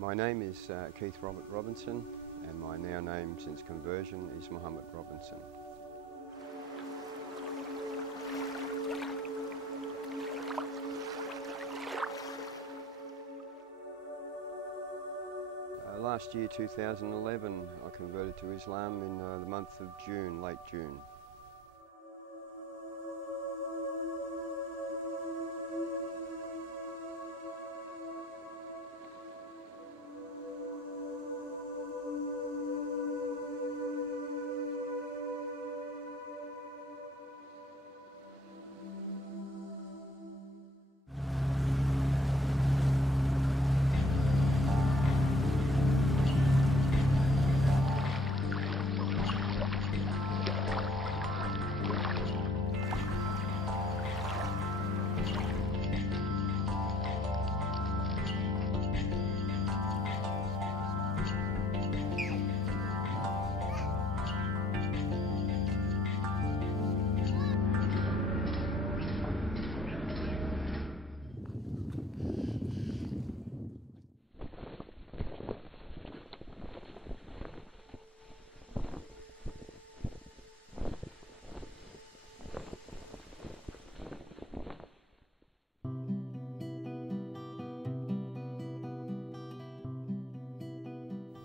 My name is Keith Robert Robinson, and my now name since conversion is Mohamed Robinson. Last year, 2011, I converted to Islam in the month of June, late June.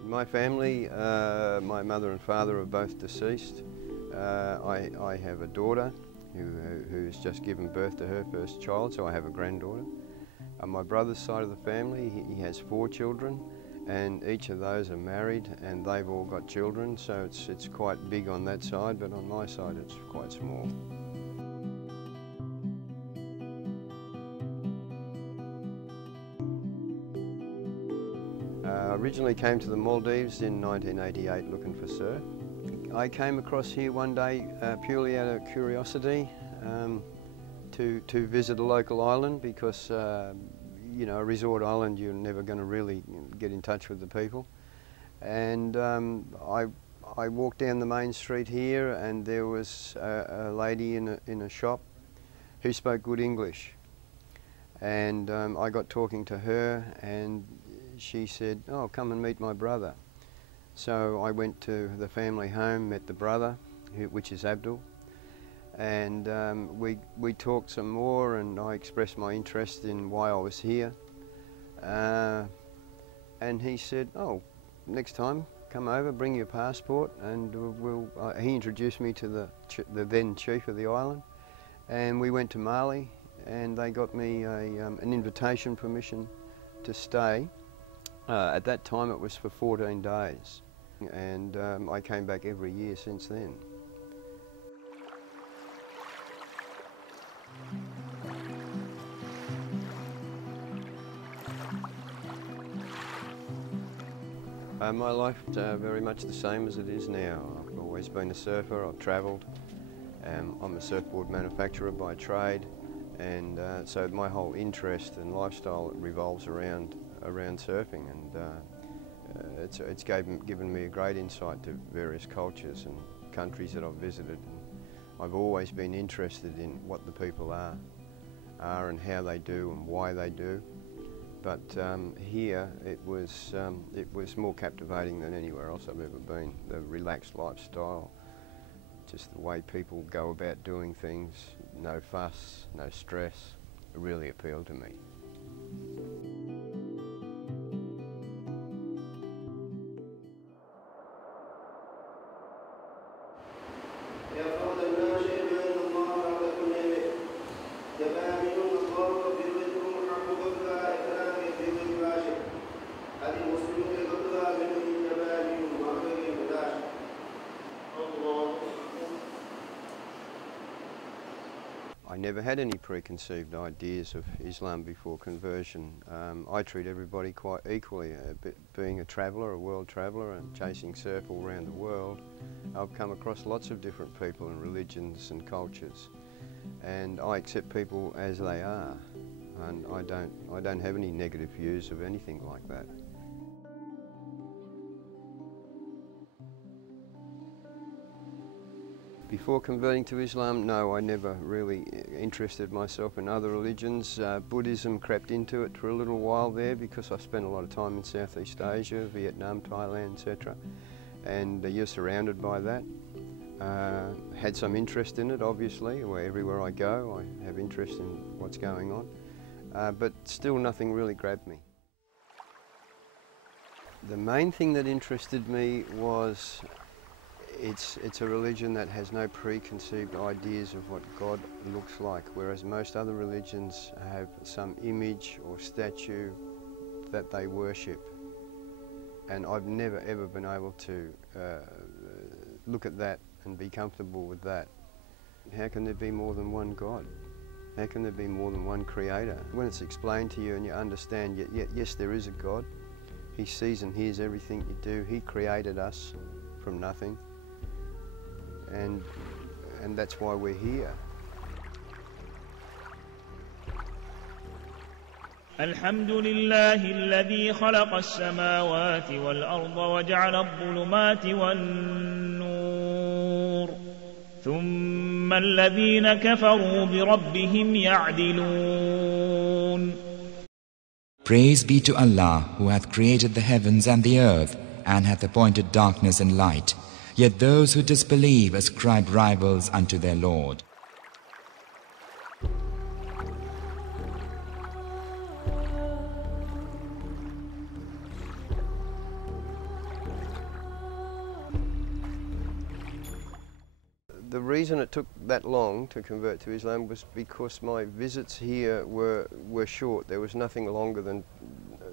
My family, my mother and father are both deceased. I have a daughter who's just given birth to her first child, so I have a granddaughter. On my brother's side of the family, he has 4 children, and each of those are married, and they've all got children, so it's quite big on that side, but on my side it's quite small. I originally came to the Maldives in 1988 looking for surf. I came across here one day purely out of curiosity to visit a local island because, you know, a resort island, you're never going to really get in touch with the people. And I walked down the main street here, and there was a lady in a shop who spoke good English. And I got talking to her, and she said, "Oh, come and meet my brother." So I went to the family home, met the brother, which is Abdul, and we talked some more, and I expressed my interest in why I was here. And he said, "Oh, next time, come over, bring your passport," and he introduced me to the then chief of the island, and we went to Mali, and they got me an invitation permission to stay. At that time it was for 14 days, and I came back every year since then. My life is very much the same as it is now. I've always been a surfer, I've travelled. I'm a surfboard manufacturer by trade, and so my whole interest and lifestyle revolves around surfing, and it's given me a great insight to various cultures and countries that I've visited. And I've always been interested in what the people are and how they do and why they do. But here it was more captivating than anywhere else I've ever been. The relaxed lifestyle, just the way people go about doing things, no fuss, no stress, it really appealed to me. I never had any preconceived ideas of Islam before conversion. I treat everybody quite equally. Being a traveller, a world traveller, and chasing surf all around the world, I've come across lots of different people and religions and cultures, and I accept people as they are, and I don't have any negative views of anything like that. Before converting to Islam, no, I never really interested myself in other religions. Buddhism crept into it for a little while there because I spent a lot of time in Southeast Asia, Vietnam, Thailand, etc. And you're surrounded by that. Had some interest in it, obviously. Everywhere I go, I have interest in what's going on. But still nothing really grabbed me. The main thing that interested me was it's a religion that has no preconceived ideas of what God looks like, whereas most other religions have some image or statue that they worship. And I've never ever been able to look at that and be comfortable with that. How can there be more than one God? How can there be more than one creator? When it's explained to you and you understand, yes, there is a God. He sees and hears everything you do. He created us from nothing. And that's why we're here. الحمد لله الذي خلق السماوات والأرض وجعل الظلمات والنور ثم الذين كفروا بربهم يعدلون. Praise be to Allah who hath created the heavens and the earth and hath appointed darkness and light. Yet those who disbelieve ascribe rivals unto their Lord. The reason it took that long to convert to Islam was because my visits here were short. There was nothing longer than,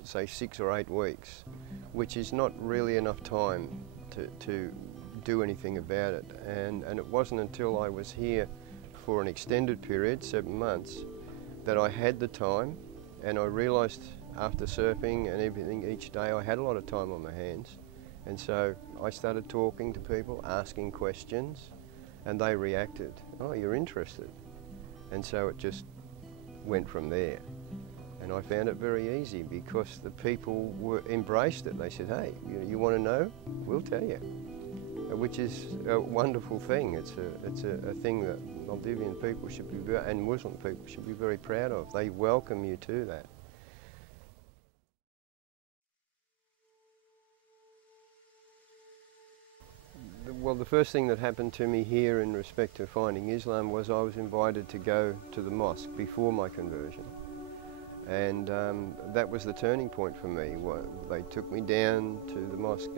say, 6 or 8 weeks, which is not really enough time to do anything about it. And it wasn't until I was here for an extended period, 7 months, that I had the time, and I realised after surfing and everything each day I had a lot of time on my hands. And so I started talking to people, asking questions, and they reacted. Oh, you're interested. And so it just went from there. And I found it very easy because the people embraced it. They said, hey, you want to know? We'll tell you. Which is a wonderful thing. It's a thing that Maldivian people should be, and Muslim people should be very proud of. They welcome you to that. Well, the first thing that happened to me here in respect to finding Islam was I was invited to go to the mosque before my conversion. And that was the turning point for me. They took me down to the mosque,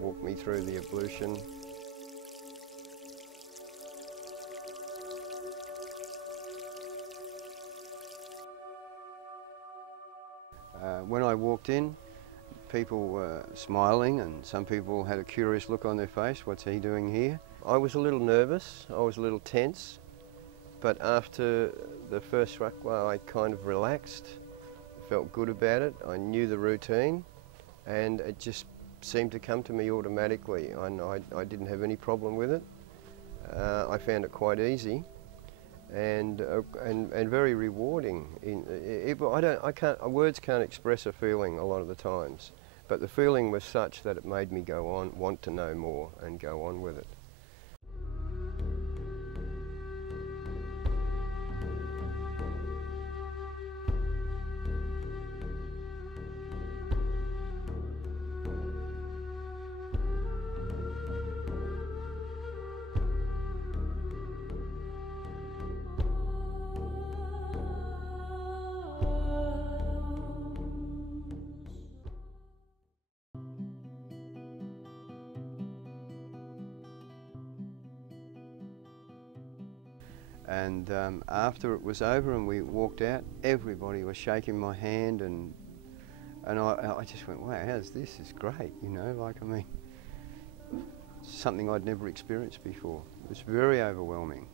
walked me through the ablution. When I walked in, people were smiling and some people had a curious look on their face. What's he doing here? I was a little nervous, I was a little tense, but after the first rakwa I kind of relaxed, felt good about it. I knew the routine and it just seemed to come to me automatically. I didn't have any problem with it. I found it quite easy and very rewarding. Words can't express a feeling a lot of the times, but the feeling was such that it made me go on, want to know more and go on with it. And after it was over and we walked out, everybody was shaking my hand, and I just went, wow, this is great, you know, like, I mean, something I'd never experienced before. It was very overwhelming.